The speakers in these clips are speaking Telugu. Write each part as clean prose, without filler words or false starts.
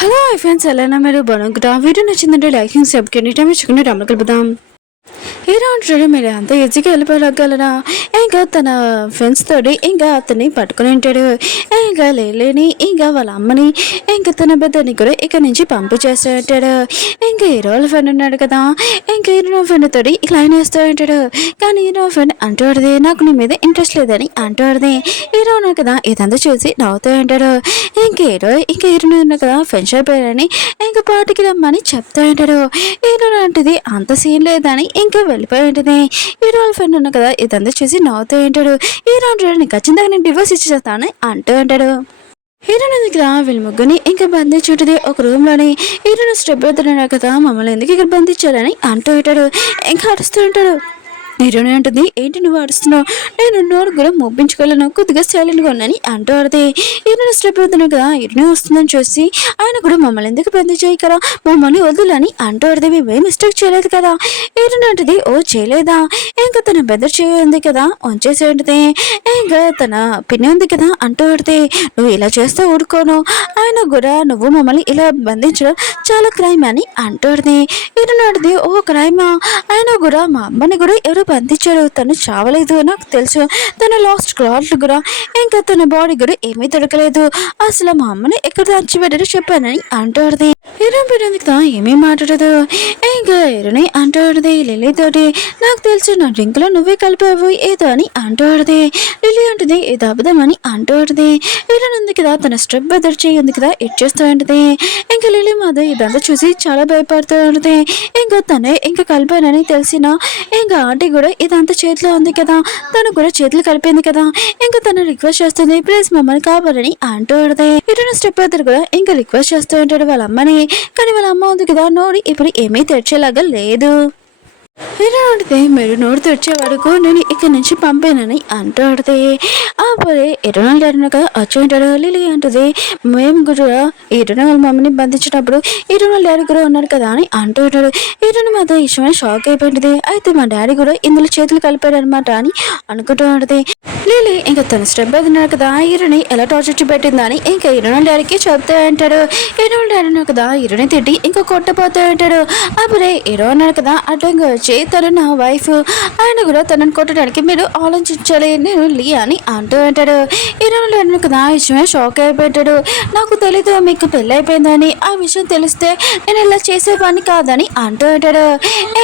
హలో హాయ్ ఫ్రెండ్స్, ఎలా మీరు బాగుంటారా? వీడియో నచ్చిందంటే లైకింగ్ సబ్స్క్రైబ్ టైం ఇచ్చుకుని టమ్మ కలుపుదాం. హీరో అంటాడు, మీరు అంత ఈజీగా వెళ్ళిపోగలరా? ఇంకా తన ఫ్రెండ్స్ తోటి ఇంకా అతన్ని పట్టుకుని ఉంటాడు. ఇంకా లేని ఇంకా వాళ్ళ అమ్మని ఇంకా తన బిడ్డని కూడా ఇక్కడ నుంచి పంపించేస్తూ ఉంటాడు. ఇంకా హీరో ఫ్రెండ్ ఉన్నాడు కదా, ఇంకా హీరో ఫ్రెండ్ తోటి లైన్ వేస్తూ ఉంటాడు. కానీ హీరో ఫ్రెండ్ అంటాడుది, నాకు నీ మీద ఇంట్రెస్ట్ లేదని అంటాడుది. హీరో ఉన్నాడు కదా, ఇదంతా చూసి నవ్వుతూ ఉంటాడు. ఇంకా హీరో ఉన్నా కదా, ఫ్రెండ్స్ అయిపోయారని ఇంకా పాటికి రమ్మని చెప్తూ ఉంటాడు. హీరో లాంటిది అంత సీన్ లేదని ఇంకా వెళ్ళిపోయి ఉంటుంది. హీరో ఫ్రెండ్ ఉన్నా కదా, ఇదంతా చూసి నవ్వుతూ ఉంటాడు. హీరో అంటాడు, నీకు ఖచ్చితంగా నేను డివోర్స్ ఇచ్చేస్తాను అంటూ ఉంటాడు. హీరోయిన్ దగ్గర వీళ్ళ ముగ్గురిని ఇంకా బంధించుంటుంది ఒక రూమ్ లోని. హీరోయిన్ స్టెప్ అవుతున్నాడు కదా, మమ్మల్ని ఎందుకు ఇక్కడ బంధించారని అంటూ ఉంటాడు. ఇంకా అరుస్తూ ఉంటాడు. హీరోయిన్ అంటుంది, ఏంటి నువ్వు అరుస్తున్నావు? నేను నోరు కూడా మొప్పించుకోలేను, కొద్దిగా సైలెంట్గా ఉన్నాను అంటూ ఆడితే హీరోయిన్ స్టెప్ అవుతున్నావు కదా, హీరోయిన్ వస్తుందని చూసి ఆయన కూడా మమ్మల్ని ఎందుకు బంధించాయి కదా, మమ్మల్ని వద్దులని అంటూ ఆడితే మేమేం మిస్టేక్ చేయలేదు కదా. హీరోయిన్ అంటుంది, ఓ చేయలేదా? ఇంకా తన బెదర్ ఉంది కదా, వంచేసి ఉంటుంది. ఇంకా తన పిన్ని ఉంది కదా అంటూ ఆడితే నువ్వు ఇలా చేస్తే ఊరుకోను, ఆయన కూడా నువ్వు మమ్మల్ని ఇలా బంధించడం చాలా క్రైమ్ అని అంటూ ఆడితే హీరోయిన్ అంటుంది, ఓ క్రైమా? ఆయన కూడా మా అమ్మని కూడా ఎవరు బంధించాడు, తను చావలేదు నాకు తెలుసు, తన లాస్ట్ క్లాట్ కూడా ఇంకా తన బాడీ కూడా ఏమీ దొరకలేదు, అసలు మా అమ్మని ఎక్కడ దాచిపెట్టారో చెప్పానని అంటాడుది. హీరో బిడ్డ కదా ఏమీ మాట్లాడదు. ఇంకా హీరోని అంటాడుది లిలీతోటి, నాకు తెలుసు నా డ్రింక్ లో నువ్వే కలిపావు ఏదో అని అంటాడుది. లిల్లీ అంటుంది, ఇది అబద్ధమని అంటాడుది. హీరోని ఉంది కదా, తన స్టెప్ బెదర్ చేయి ఉంది కదా ఇచ్చేస్తూ ఉంటుంది. ఇంకా లిల్లీ మాధవ్ ఇదంతా చూసి చాలా భయపడుతూ ఉంటుంది. ఇంకా తనే ఇంకా కలిపానని తెలిసిన ఇంకా ఆంటీ కూడా ఇదంతా చేతిలో ఉంది కదా, తను కూడా చేతులు కలిపింది కదా, ఇంకా తను రిక్వెస్ట్ చేస్తుంది, ప్లీజ్ మమ్మల్ని కావాలని అంటూ ఆడితే ఇటు స్టెప్ అవుతారు కూడా ఇంకా రిక్వెస్ట్ చేస్తూ ఉంటాడు వాళ్ళ అమ్మని. కానీ వాళ్ళ అమ్మ ఉంది కదా, నోడి ఇప్పుడు ఏమీ తెచ్చేలాగా లేదు. హీరో ఆడితే మీరు నోరు తెచ్చే వరకు నేను ఇక్కడ నుంచి పంపానని అంటూ ఆడితే అప్పుడే ఇరునాలు డాడీ కదా వచ్చి ఉంటాడు. లిలీ అంటుంది, మేము కూడా ఇరున వాళ్ళ మమ్మీని బంధించినప్పుడు ఇరునాలు డాడీ కూడా ఉన్నారు కదా అని అంటూ ఉంటాడు. ఇరుని మాత్రం ఇష్టమైన షాక్ అయిపోయింది. అయితే మా డాడీ కూడా ఇందులో చేతులు కలిపాడు అనమాట అని అనుకుంటూ ఉంటుంది. లిలీ ఇంకా తన స్టెప్ అవుతున్నాడు కదా, ఇరుని ఎలా టార్చర్ పెట్టిందని ఇంకా ఇరునాలు డాడీకి చెప్తూ ఉంటాడు. ఇరునాలు డాడీ కదా ఇరుని తిట్టి ఇంకా కొట్టపోతూ ఉంటాడు. అప్పుడే ఇరు అన్నాడు కదా, అడ్డంగా వచ్చి తను నా వైఫ్, ఆయన కూడా తనని కొట్టడానికి మీరు ఆలోచించాలి నేను లీ అని అంటూ ఉంటాడు. ఇరుని కదా విషయమే షాక్ అయిపోయాడు. నాకు తెలీదు మీకు పెళ్ళి అయిపోయిందని, ఆ విషయం తెలిస్తే నేను ఇలా చేసేవాడిని కాదని అంటూ ఉంటాడు.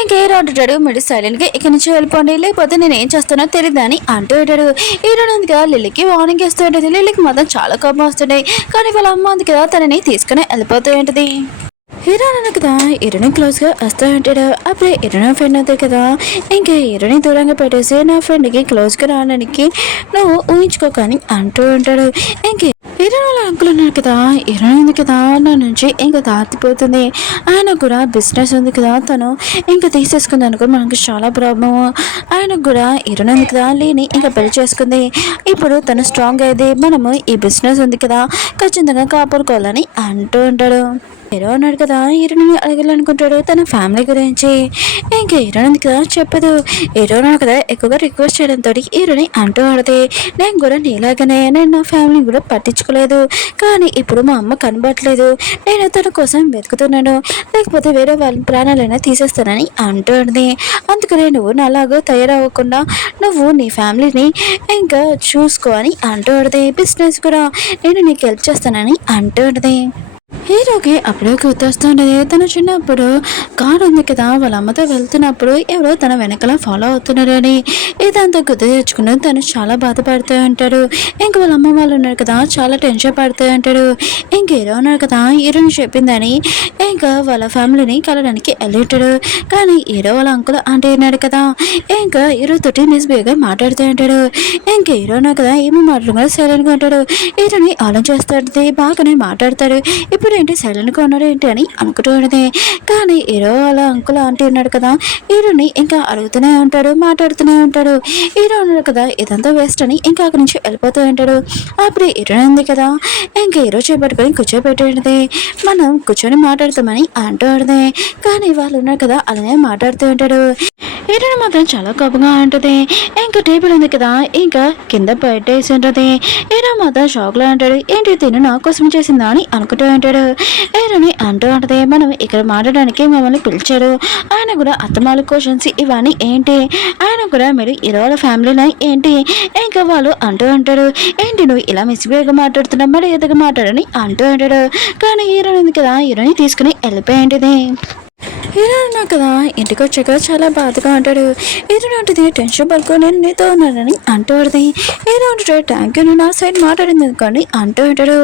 ఇంకేరో అంటాడు, మీరు సైలెంట్ గా ఇక్కడి నుంచి వెళ్ళిపోండి, లేకపోతే నేను ఏం చేస్తానో తెలియదని అంటూ ఉంటాడు. హీరోనందుగా లిల్లీకి వార్నింగ్ ఇస్తూ ఉంటుంది. లిల్లీకి మాత్రం చాలా కోపం వస్తుంటాయి. కానీ వాళ్ళ అమ్మ ఉంది కదా తనని తీసుకుని వెళ్ళిపోతూ ఉంటుంది. హీరో అన్న కదా హీరోని క్లోజ్ గా వస్తూ ఉంటాడు. అప్పుడే హీరోని ఫ్రెండ్ అవుతాయి కదా, ఇంకా హీరోని దూరంగా పెట్టేసి నా ఫ్రెండ్ కి క్లోజ్ గా రావడానికి నువ్వు ఊహించుకోకని అంటూ ఉంటాడు. ఇంకే హీరో వాళ్ళ అంకుల్ ఉన్నాడు కదా, హీరోయిన్ ఉంది కదా నా నుంచి ఇంకా దాటిపోతుంది. ఆయన కూడా బిజినెస్ ఉంది కదా, తను ఇంకా తీసేసుకుంది అనుకో మనకు చాలా ప్రాబ్లమ్. ఆయనకు కూడా హీరోయిన్ ఉంది కదా లేని ఇంకా పెళ్లి చేసుకుంది. ఇప్పుడు తను స్ట్రాంగ్ అయ్యేది, మనము ఈ బిజినెస్ ఉంది కదా ఖచ్చితంగా కాపాడుకోవాలని అంటూ ఉంటాడు. హీరో ఉన్నాడు కదా, హీరోని అడగాలనుకుంటాడు తన ఫ్యామిలీ గురించి. ఇంకా హీరోని కదా చెప్పదు. హీరో ఉన్నాడు కదా ఎక్కువగా రిక్వెస్ట్ చేయడంతో హీరోని అంటూ ఆడితే నేను కూడా నీలాగనే నేను నా ఫ్యామిలీని కూడా పట్టించుకోలేదు, కానీ ఇప్పుడు మా అమ్మ కనబడట్లేదు, నేను తన కోసం వెతుకుతున్నాను, లేకపోతే వేరే వాళ్ళ ప్రాణాలైనా తీసేస్తానని అంటూ ఉంది. అందుకనే నువ్వు నాలాగా తయారవ్వకుండా నువ్వు నీ ఫ్యామిలీని ఇంకా చూసుకో అని అంటూ ఆడితే బిజినెస్ కూడా నేను నీకు హెల్ప్ చేస్తానని అంటూ ఉంటుంది. హీరోకి అప్పుడే గుర్తొస్తుండేది, తను చిన్నప్పుడు కారు ఉంది కదా వాళ్ళ అమ్మతో వెళ్తున్నప్పుడు ఎవరో తన వెనకాల ఫాలో అవుతున్నారని. ఇదంతా గుర్తు తెచ్చుకుని తను చాలా బాధపడుతూ ఉంటాడు. ఇంక వాళ్ళ అమ్మ వాళ్ళు ఉన్నారు కదా చాలా టెన్షన్ పడుతూ ఉంటాడు. ఇంక హీరో ఉన్నారు కదా హీరోని చెప్పిందని ఇంకా వాళ్ళ ఫ్యామిలీని కలడానికి వెళ్ళింటాడు. కానీ హీరో వాళ్ళ అంకుల్ ఆంటీ ఉన్నాడు కదా, ఇంకా హీరో తోటి మిస్బిహేవ్గా మాట్లాడుతూ ఉంటాడు. ఇంక హీరో ఉన్నారు కదా ఏమో మాట్లాడుకుని సైలెంట్గా ఉంటాడు. హీరోని ఆలోచిస్తాడు, బాగానే మాట్లాడతాడు, ఇప్పుడు ఏంటి సైలెంట్గా ఉన్నాడు ఏంటి అని అనుకుంటూ ఉన్నది. కానీ హీరో వాళ్ళ అంకుల్ ఆంటీ ఉన్నాడు కదా, హీరోని ఇంకా అడుగుతూనే ఉంటాడు, మాట్లాడుతూనే ఉంటాడు. హీరో ఉన్నాడు కదా ఇదంతా వేస్ట్ అని ఇంకా అక్కడి నుంచి వెళ్ళిపోతూ ఉంటాడు. అప్పుడు హీరో ఉంది కదా ఇంకా హీరో చేపట్టుకొని కూర్చోబెట్టేది, మనం కూర్చొని మాట్లాడతామని అంటూ ఆడదే. కానీ వాళ్ళు ఉన్నారు కదా అలానే మాట్లాడుతూ ఉంటాడు. హీరోయిన్ మాత్రం చాలా కోపంగా ఉంటుంది. ఇంకా టేబుల్ ఉంది కదా ఇంకా కింద పెట్టేసి ఉంటుంది. హీరో మాత్రం షాక్ లో అంటాడు, ఏంటి తిను నా కోసం చేసిందా అని అనుకుంటూ ఉంటాడు. హీరోని అంటూ ఉంటుంది, మనం ఇక్కడ మాట్లాడడానికి మమ్మల్ని పిలిచారు, ఆయన కూడా అత్తమాల క్వశ్చన్స్ ఇవన్నీ ఏంటి, ఆయన కూడా మీరు హీరోల ఫ్యామిలీలో ఏంటి, ఇంకా వాళ్ళు అంటూ ఉంటాడు, ఏంటి నువ్వు ఇలా మిస్బిహేవ్గా మాట్లాడుతున్నావు, మరి ఎదుగా మాట్లాడని అంటూ ఉంటాడు. కానీ హీరోయిన్ ఉంది కదా హీరోని తీసుకుని వెళ్ళిపోయింది. హీరో అన్నా కదా ఇంటికి వచ్చాక చాలా బాధగా ఉంటాడు. హీరోని అంటుంది, టెన్షన్ పడుకో నేను నీతో ఉన్నానని అంటూ ఉంటుంది. హీరో అంటాడు, థ్యాంక్ యూ నేను నా సైడ్ మాట్లాడింది అనుకోండి అంటూ ఉంటాడు.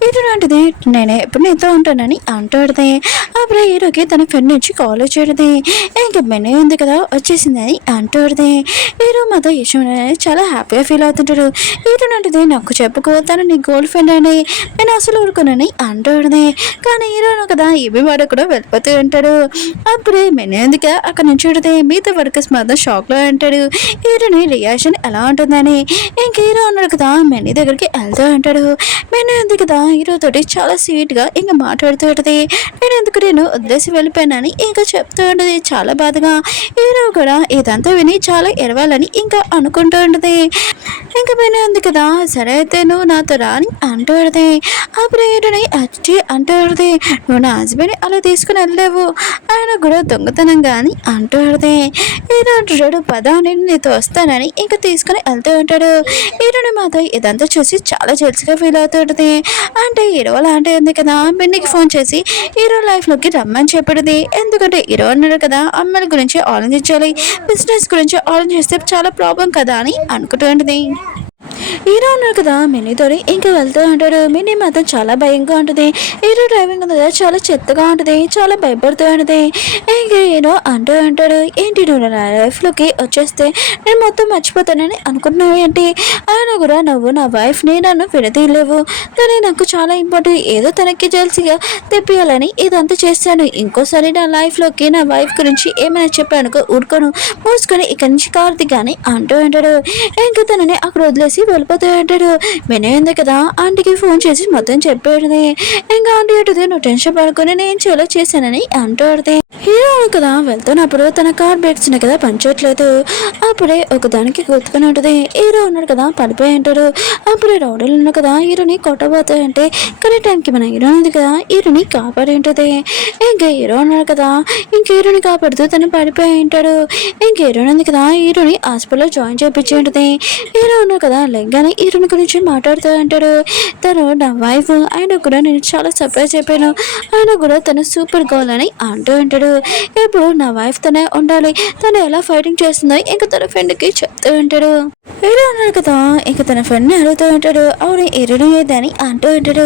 హీరోని అంటుంది, నేనే ఎప్పుడు నీతో ఉంటానని అంటూ ఉంటుంది. అప్పుడు హీరోకి తన ఫ్రెండ్ నుంచి కాల్ వచ్చేది. ఇంకా మెనీ ఉంది కదా వచ్చేసింది అని అంటూ ఉంటుంది. హీరో మాతో విషయం చాలా హ్యాపీగా ఫీల్ అవుతుంటాడు. హీరోని అంటుంది, నాకు చెప్పుకో తను నీ గోల్డ్ ఫ్రెండ్ అని నేను అసలు ఊరుకోనని అంటూ ఉంటుంది. కానీ హీరోను కదా ఏమి వాడు కూడా వెళ్ళిపోతూ ఉంటాడు. అప్పుడే మెనేందుకే అక్కడ నుంచి ఉంటుంది. మిగతా వర్కర్స్ మాత్రం షాక్ లో అంటాడు, హీరోని రియాక్షన్ ఎలా ఉంటుందని. ఇంక హీరో ఉన్నాడు కదా మెనీ దగ్గరికి వెళ్తూ ఉంటాడు. మెనీ ఉంది కదా హీరో తోటి చాలా స్వీట్ గా ఇంకా మాట్లాడుతూ ఉంటుంది. నేను వదిలేసి వెళ్ళిపోయానని ఇంకా చెప్తూ ఉంటుంది చాలా బాధగా. హీరో కూడా ఇదంతా విని చాలా ఎరవాలని ఇంకా అనుకుంటూ ఉంటుంది. ఇంకా మెనీ ఉంది కదా సరే అయితే నువ్వు నాతో రా అని అంటూ ఉంటుంది. అప్పుడు హీరోని వచ్చి అంటూ ఉంటుంది, నువ్వు నా హస్బెండ్ అలా తీసుకుని వెళ్ళలేవు, ఆయన కూడా దొంగతనంగా అని అంటూ ఉంటుంది. హీరో అంటాడు, పద నేను నీతో వస్తానని ఇంకా తీసుకుని వెళ్తూ ఉంటాడు. హీరోని మాత్రం ఇదంతా చూసి చాలా జెల్స్గా ఫీల్ అవుతూ ఉంటుంది. అంటే హీరో లాంటి ఉంది కదా బిన్నికి ఫోన్ చేసి హీరో లైఫ్లోకి రమ్మని చెప్పినది. ఎందుకంటే హీరో అన్నాడు కదా అమ్మాయిల గురించి ఆలోచించాలి, బిజినెస్ గురించి ఆలోచిస్తే చాలా ప్రాబ్లం కదా అని అనుకుంటూ ఉంటుంది. హీరో ఉన్నారు కదా మినీతో ఇంకా వెళ్తూ ఉంటాడు. మినీ మాత్రం చాలా భయంగా ఉంటుంది. హీరో డ్రైవింగ్ కదా చాలా చెత్తగా ఉంటుంది, చాలా భయపడుతూ ఉంటుంది. ఇంకా హీరో అంటూ ఉంటాడు, ఏంటి నువ్వు నా లైఫ్లోకి వచ్చేస్తే నేను మొత్తం మర్చిపోతానని అనుకుంటున్నావు ఏంటి, ఆయన కూడా నువ్వు నా వైఫ్ని నన్ను విడతీయలేవు, కానీ నాకు చాలా ఇంపార్టెంట్, ఏదో తనకి జల్సీగా తెప్పియాలని ఇదంతా చేశాను, ఇంకోసారి నా లైఫ్లోకి నా వైఫ్ గురించి ఏమైనా చెప్పానుకో ఊరుకోను, మూసుకొని ఇక్కడి నుంచి కార్తీక్ అని అంటూ ఉంటాడు. ఇంకా తనని అక్కడ వదిలేసి వెళ్ళిపోతూ ఉంటాడు. వినయింది కదా ఆంటీకి ఫోన్ చేసి మొత్తం చెప్పేది. ఇంకా ఆంటీ అంటుంది, నువ్వు టెన్షన్ పడుకొని నేను చాలా చేశానని అంటూ ఆడితే. హీరో కదా వెళ్తున్నప్పుడు తన కార్ బ్రేక్స్ కదా పంచట్లేదు. అప్పుడే ఒకదానికి గుర్తుకుని ఉంటుంది. హీరో ఉన్నాడు కదా పడిపోయి ఉంటాడు. అప్పుడే రౌడీలు ఉన్నాడు కదా హీరోని కొట్టబోతాయంటే కానీ టైంకి మన హీరో ఉంది కదా హీరోని కాపాడి ఉంటుంది. ఇంకా హీరో ఉన్నాడు కదా ఇంక హీరోని కాపాడుతూ తను పడిపోయి ఉంటాడు. ఇంక హీరో ఉంది కదా హీరోని హాస్పిటల్లో జాయిన్ చేయించి ఉంటుంది. హీరో ఉన్నాడు కదా లెగ్గానే హీరోని గురించి మాట్లాడుతూ ఉంటాడు. తను నా వైఫ్, ఆయన కూడా నేను చాలా సర్ప్రైజ్ అయిపోయాను, ఆయన కూడా తను సూపర్ గర్ల్ అని అంటూ ఉంటాడు. ఇప్పుడు నా వైఫ్ తనే ఉండాలి, తను ఎలా ఫైటింగ్ చేస్తుందో ఇంకా తన ఫ్రెండ్కి చెప్తూ ఉంటాడు. హీరో ఉన్నాడు కదా ఇంకా తన ఫ్రెండ్ని అడుగుతూ ఉంటాడు, అవును హీరోని ఏదని అంటూ ఉంటాడు.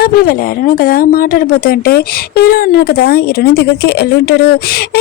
అప్పుడు వెళ్ళాడను కదా మాట్లాడిపోతుంటే హీరో ఉన్నాడు కదా హీరోని దగ్గరికి వెళ్ళి ఉంటాడు.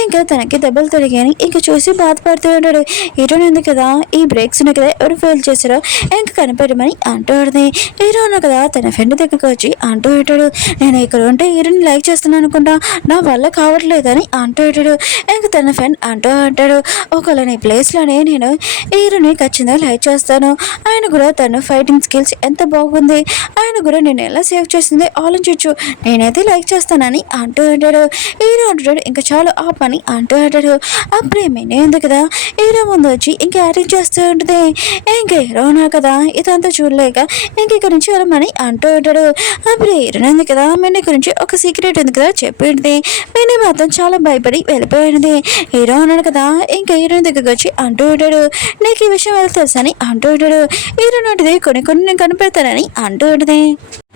ఇంకా తనకి దెబ్బలు తొడిగాని ఇంకా చూసి బాధపడుతూ ఉంటాడు. హీరోని ఉంది కదా ఈ బ్రేక్స్ ఉన్నాయి కదా ఎవరు ఫెయిల్ చేశారో ఇంకా కనిపెట్టమని అంటూ ఉంటుంది. హీరో ఉన్నాడు కదా తన ఫ్రెండ్ దగ్గరికి వచ్చి అంటూ ఉంటాడు, నేను ఇక్కడ ఉంటే హీరోని లైక్ చేస్తున్నాను అనుకుంటా, నా వల్ల కావట్లేదని అంటూ ఉంటాడు. ఇంకా తన ఫ్రెండ్ అంటూ ఉంటాడు, ఒకవేళ నీ ప్లేస్లోనే నేను హీరోని ఖచ్చితంగా లైక్ చేస్తాను, ఆయన కూడా తను ఫైటింగ్ స్కిల్స్ ఎంత బాగుంది, ఆయన కూడా నేను ఎలా సేవ్ చేసింది ఆలోచించు, నేనైతే లైక్ చేస్తానని అంటూ ఉంటాడు. హీరో అంటాడు, ఇంకా చాలా ఆప్ అని అంటూ ఉంటాడు. అప్పుడే మెనే ఉంది కదా హీరో ముందు వచ్చి ఇంకా యాక్టింగ్ చేస్తూ ఉంటుంది. ఇంకా హీరో ఉన్నా కదా ఇదంతా చూడలేక ఇంక ఇక్కడ నుంచి వెళ్ళమని అంటూ ఉంటాడు. అప్పుడు హీరోయిన్ ఉంది కదా మెనీ గురించి ఒక సీక్రెట్ ఉంది కదా చెప్పింది. మెనీ మాత్రం చాలా భయపడి వెళ్ళిపోయింది. హీరో ఉన్నాడు కదా ఇంకా హీరోయిన్ దగ్గరికి వచ్చి అంటూ ఉంటాడు, నీకు ఈ విషయం ఎలా తెలుసా అని అంటూ ఉంటాడు. హీరోయిన్ ఉంటుంది కొన్ని నేను కనిపెడతానని అంటూ ఉంటుంది.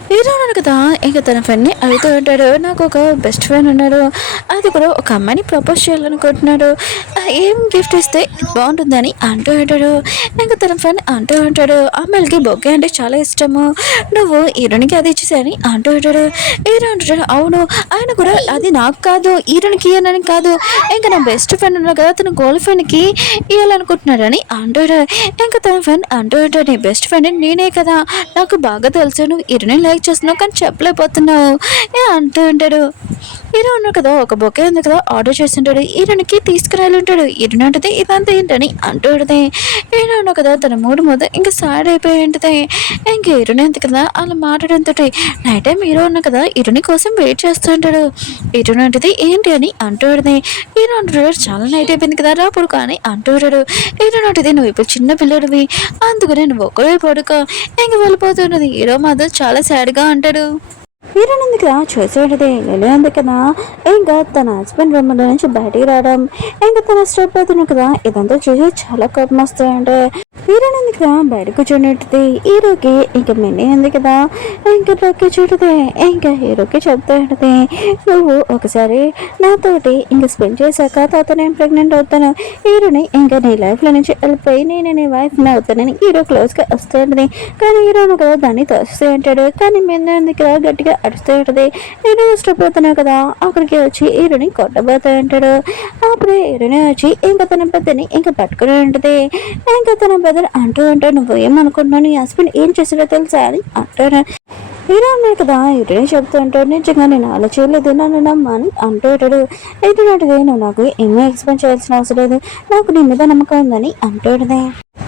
హీరో ఉన్నాడు కదా ఇంకా తన ఫ్రెండ్ని అడుగుతూ ఉంటాడు, నాకు ఒక బెస్ట్ ఫ్రెండ్ ఉన్నాడు, అది కూడా ఒక అమ్మాయిని ప్రపోజ్ చేయాలనుకుంటున్నాడు, ఏం గిఫ్ట్ ఇస్తే బాగుంటుందని అంటూ ఉంటాడు. ఇంకా తన ఫ్రెండ్ అంటూ ఉంటాడు, అమ్మాయిలకి బొగ్గే అంటే చాలా ఇష్టము, నువ్వు హీరోనికి అది ఇచ్చేసాని అంటూ ఉంటాడు. హీరో అంటాడు, అవును ఆయన కూడా అది నాకు కాదు హీరోనికి ఇవ్వాలని కాదు, ఇంకా నా బెస్ట్ ఫ్రెండ్ ఉన్నాడు కదా తన గర్ల్ ఫ్రెండ్కి ఇవ్వాలనుకుంటున్నాడని అంటాడు. ఇంకా తన ఫ్రెండ్ అంటూ ఉంటాడు, నీ బెస్ట్ ఫ్రెండ్ నేనే కదా, నాకు బాగా తెలుసు నువ్వు హీరోని లైక్ చేస్తున్నావు కానీ చెప్పలేకపోతున్నావు అంటూ ఉంటాడు. హీరో ఉన్నాడు కదా ఒక బొకే ఉంది కదా ఆర్డర్ చేస్తుంటాడు హీరోనికి తీసుకురాలి ఉంటాడు హీరోని అంటే ఇదంతా ఏంటని అంటూ ఉంటుంది హీరో ఉన్నాడు కదా తన మూడు మొదలు ఇంకా సాడ్ అయిపోయి ఉంటుంది ఇంకా హీరోని ఎంత కదా అలా మాట్లాడంతో నైట్ టైం హీరో ఉన్నా కదా హీరోని కోసం వెయిట్ చేస్తూ ఉంటాడు హీరోని అంటే ఏంటి అని అంటూ ఉంటుంది హీరో అంటాడు చాలా నైట్ అయిపోయింది కదా రాపుడు కానీ అంటూ ఉంటాడు హీరో అంటే నువ్వు ఇప్పుడు చిన్న పిల్లడివి అందుకని నువ్వు ఒక్కడే పడుకో ఇంక వెళ్ళిపోతుంటది హీరో మాత్రం చాలా సాడ్గా అంటాడు హీరోని ఎందుకు చూసేటది వెళ్ళినందు కదా ఇంకా తన హస్బెండ్ రూమ్లో నుంచి బయటికి రావడం ఇంకా తన స్టెప్ అవుతున్నాడు కదా ఇదంతా చూసి చాలా కోపం వస్తాయంటే హీరోని ఎందుకు బయట కూర్చొని హీరోకి ఇంకా మిన్నీ ఉంది కదా ఇంకా పక్క చూడదే ఇంకా హీరోకి చెప్తా ఉంటుంది నువ్వు ఒకసారి నాతోటి ఇంకా స్పెండ్ చేశాక తర్వాత నేను ప్రెగ్నెంట్ అవుతాను హీరోని ఇంకా నీ లైఫ్లో నుంచి వెళ్ళిపోయి నేను నీ వైఫ్ని అవుతానని హీరో క్లోజ్గా వస్తూ ఉంటుంది కానీ హీరోను కదా దాన్ని తోస్తూ ఉంటాడు కానీ మిన్న ఉంది కదా గట్టిగా అడుస్తూ ఉంటుంది నేను ఇష్టపోతున్నావు కదా అక్కడికి వచ్చి హీరోని కొట్టబోతూ ఉంటాడు అప్పుడే హీరోని వచ్చి ఇంకా తన పెద్దని ఇంకా పట్టుకుని ఉంటుంది ఇంకా తన పెద్ద అంటూ ఉంటాడు నువ్వు ఏమనుకుంటున్నావు నీ హస్బెండ్ ఏం చేసాడో తెలుసా అని అంటాడు హీరో అన్నాడు కదా హీరోని చెప్తూ ఉంటాడు నిజంగా నేను అలా చేయలేదు నన్ను నమ్మని అంటూ ఉంటాడు ఎటువంటిది నువ్వు నాకు ఏమీ ఎక్స్ప్లెయిన్ చేయాల్సిన అవసరం లేదు నాకు నీ మీద నమ్మకం ఉందని అంటూ ఉంటుంది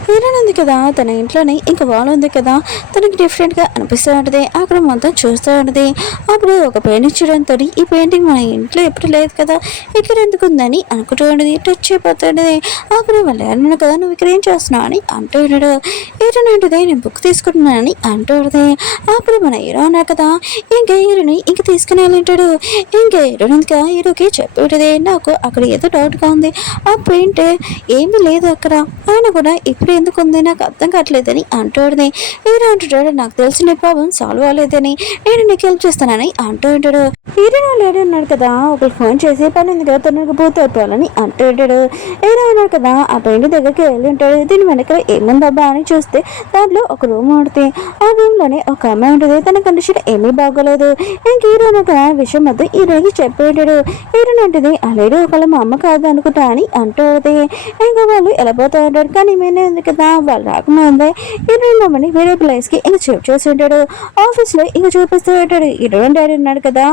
హీరోయిన్ ఉంది కదా తన ఇంట్లోనే ఇంకా వాల్ ఉంది కదా తనకి డిఫరెంట్గా అనిపిస్తూ ఉంటుంది అక్కడ మొత్తం చూస్తూ ఉంటుంది అప్పుడు ఒక పెయింటింగ్ చూడడంతో ఈ పెయింటింగ్ మన ఇంట్లో ఎప్పుడు లేదు కదా ఇక్కడ ఎందుకు ఉందని అనుకుంటూ ఉండేది టచ్ అయిపోతుండేది అప్పుడు వాళ్ళు అన్నాడు కదా నువ్వు ఇక్కడ ఏం చేస్తున్నావు అని అంటూ ఉన్నాడు హీరోయిన్ ఉంటుంది నేను బుక్ తీసుకుంటున్నానని అంటూ ఉంటుంది అప్పుడు మన హీరో అన్నాడు కదా ఇంకా హీరోని ఇంక తీసుకుని వెళ్ళింటాడు ఇంకా హీరోయిన్ ఇంకా హీరోకి చెప్పి ఉంటుంది నాకు అక్కడ ఏదో డౌట్గా ఉంది ఆ పెయింట్ ఏమీ లేదు అక్కడ ఆయన కూడా ఇప్పుడు ఎందుకు ఉంది నాకు అర్థం కావట్లేదని అంటాడుని హీరో అంటుంటాడు నాకు తెలిసిన ప్రాబ్లం సాల్వ్ అవ్వలేదని నేను నీకు హెల్ప్ చేస్తానని అంటూ ఉంటాడు హీరో లేడు అన్నాడు కదా ఒకరు ఫోన్ చేసి పని ఉంది కదా తనకు పోతే అయిపోవాలని అంటూ ఉంటాడు హీరో అన్నాడు కదా ఆ పెయింట్ దగ్గరికి వెళ్ళి ఉంటాడు దీని వెనక ఏముందబ్బా అని చూస్తే దాంట్లో ఒక రూమ్ ఉంటుంది ఆ రూమ్ లోనే ఒక అమ్మాయి ఉంటుంది తన కండిషన్ ఏమీ బాగోలేదు ఇంక హీరో కదా విషయం మొత్తం హీరోకి చెప్పి ఉంటాడు హీరో అంటుంది ఆ లేడీ ఒకళ్ళ మా అమ్మ కాదు అనుకుంటా అని అంటూ ఇంకా వాళ్ళు వెళ్ళిపోతూ ఉంటారు కానీ మేనే ఉంది కదా వాళ్ళు రాకముందే హీరోయిన్ వేరే ప్లేస్కి ఇంకా షిఫ్ట్ చేసి ఉంటాడు ఆఫీస్లో ఇంకా చూపిస్తూ ఉంటాడు హీరోయిన్ డాడీ ఉన్నాడు కదా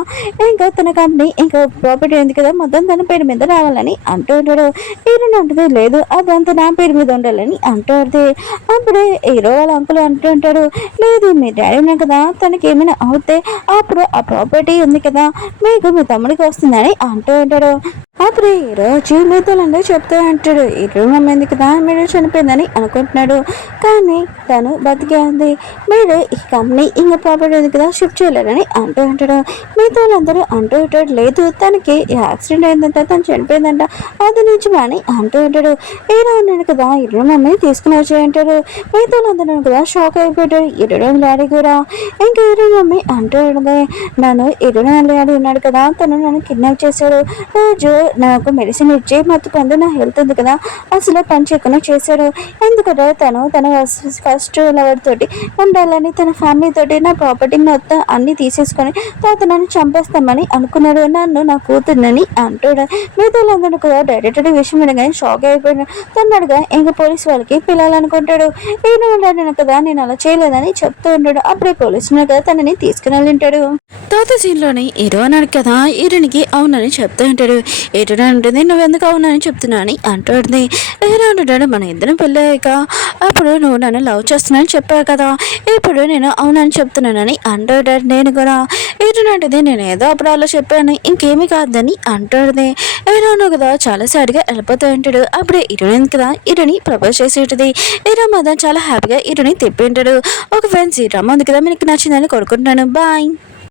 ఇంకా తన కంపెనీ ఇంకా ప్రాపర్టీ ఉంది కదా మొత్తం తన పేరు మీద రావాలని అంటూ ఉంటాడు హీరోయిన్ అంటుంది లేదు అదంతా నా పేరు మీద ఉండాలని అంటూ ఉంటుంది అప్పుడే హీరో వాళ్ళ అంకుల్ అంటూ ఉంటాడు లేదు మీ డాడీ ఉన్నాడు కదా తనకి ఏమైనా అవుతే అప్పుడు ఆ ప్రాపర్టీ ఉంది కదా మీకు మీ తమ్ముడికి వస్తుందని అంటూ ఉంటాడు అప్పుడు హీరో వచ్చి మీతోలందరూ చెప్తూ అంటాడు హీరో మమ్మీ కదా మీరు చనిపోయిందని అనుకుంటున్నాడు కానీ తను బతికే ఉంది మీరు ఈ కంపెనీ ఇంకా ప్రాపర్టీ ఉంది కదా షిఫ్ట్ చేయలేరని అంటూ ఉంటాడు మీతో వాళ్ళందరూ అంటూ ఉంటాడు లేదు తనకి యాక్సిడెంట్ అయిందంట తను చనిపోయిందంట అది నుంచి అని అంటూ ఉంటాడు హీరో ఉన్నాడు కదా హీరో మమ్మీ తీసుకుని వచ్చాయంటాడు మీతో వాళ్ళందరూ కదా షాక్ అయిపోయాడు హీరో డాడీ కూడా ఇంకా హీరో మమ్మీ అంటూ ఉంటుంది నన్ను హీరో డాడీ ఉన్నాడు కదా తను నన్ను కిడ్నాప్ చేశాడు రోజు నాకు మెడిసిన్ ఇచ్చి మొత్తం నా హెల్త్ ఉంది కదా అసలు పని చేయకుండా చేశాడు ఎందుకంటే తన ఫస్ట్ లవర్ తోటి ఉండాలని తన ఫ్యామిలీ తోటి నా ప్రాపర్టీ మొత్తం అన్ని తీసేసుకొని తర్వాత నన్ను చంపేస్తామని అనుకున్నాడు నన్ను నా కూతుర్నని అంటాడు మిగతా వాళ్ళందరూ కూడా డైరెక్ట్ విషయం వినగానే షాక్ అయిపోయాడు తన్నడుగా ఇంకా పోలీసు వాళ్ళకి పిల్లాలనుకుంటాడు నేను ఉన్నాడు కదా నేను అలా చేయలేదని చెప్తూ ఉంటాడు అప్పుడే పోలీసులు కదా తనని తీసుకుని వెళ్ళింటాడు తర్వాత సీన్లోని హీరో అన్నాడు కదా హీరోనికి అవునని చెప్తూ ఉంటాడు హీరో ఉంటుంది నువ్వెందుకు అవునని చెప్తున్నా అని అంటుంది హీరో అంటాడు మన ఇద్దరం పెళ్ళాక అప్పుడు నువ్వు నన్ను లవ్ చేస్తున్నానని చెప్పావు కదా ఇప్పుడు నేను అవునని చెప్తున్నానని అంటాడు నేను కూడా హీరో అంటే నేను ఏదో అప్పుడు అలా చెప్పాను ఇంకేమీ కాదని అంటాడు హీరోను కదా చాలా సాడ్గా వెళ్ళిపోతూ ఉంటాడు అప్పుడే హీరోయిన్ కదా హీరోని ప్రపోజ్ చేసేటది హీరో మాత్రం చాలా హ్యాపీగా హీరోని తిప్పి ఉంటాడు ఒక ఫ్రెండ్స్ ఈ డ్రామా ఉంది కదా మీకు నచ్చిందని కోరుకుంటున్నాను బాయ్.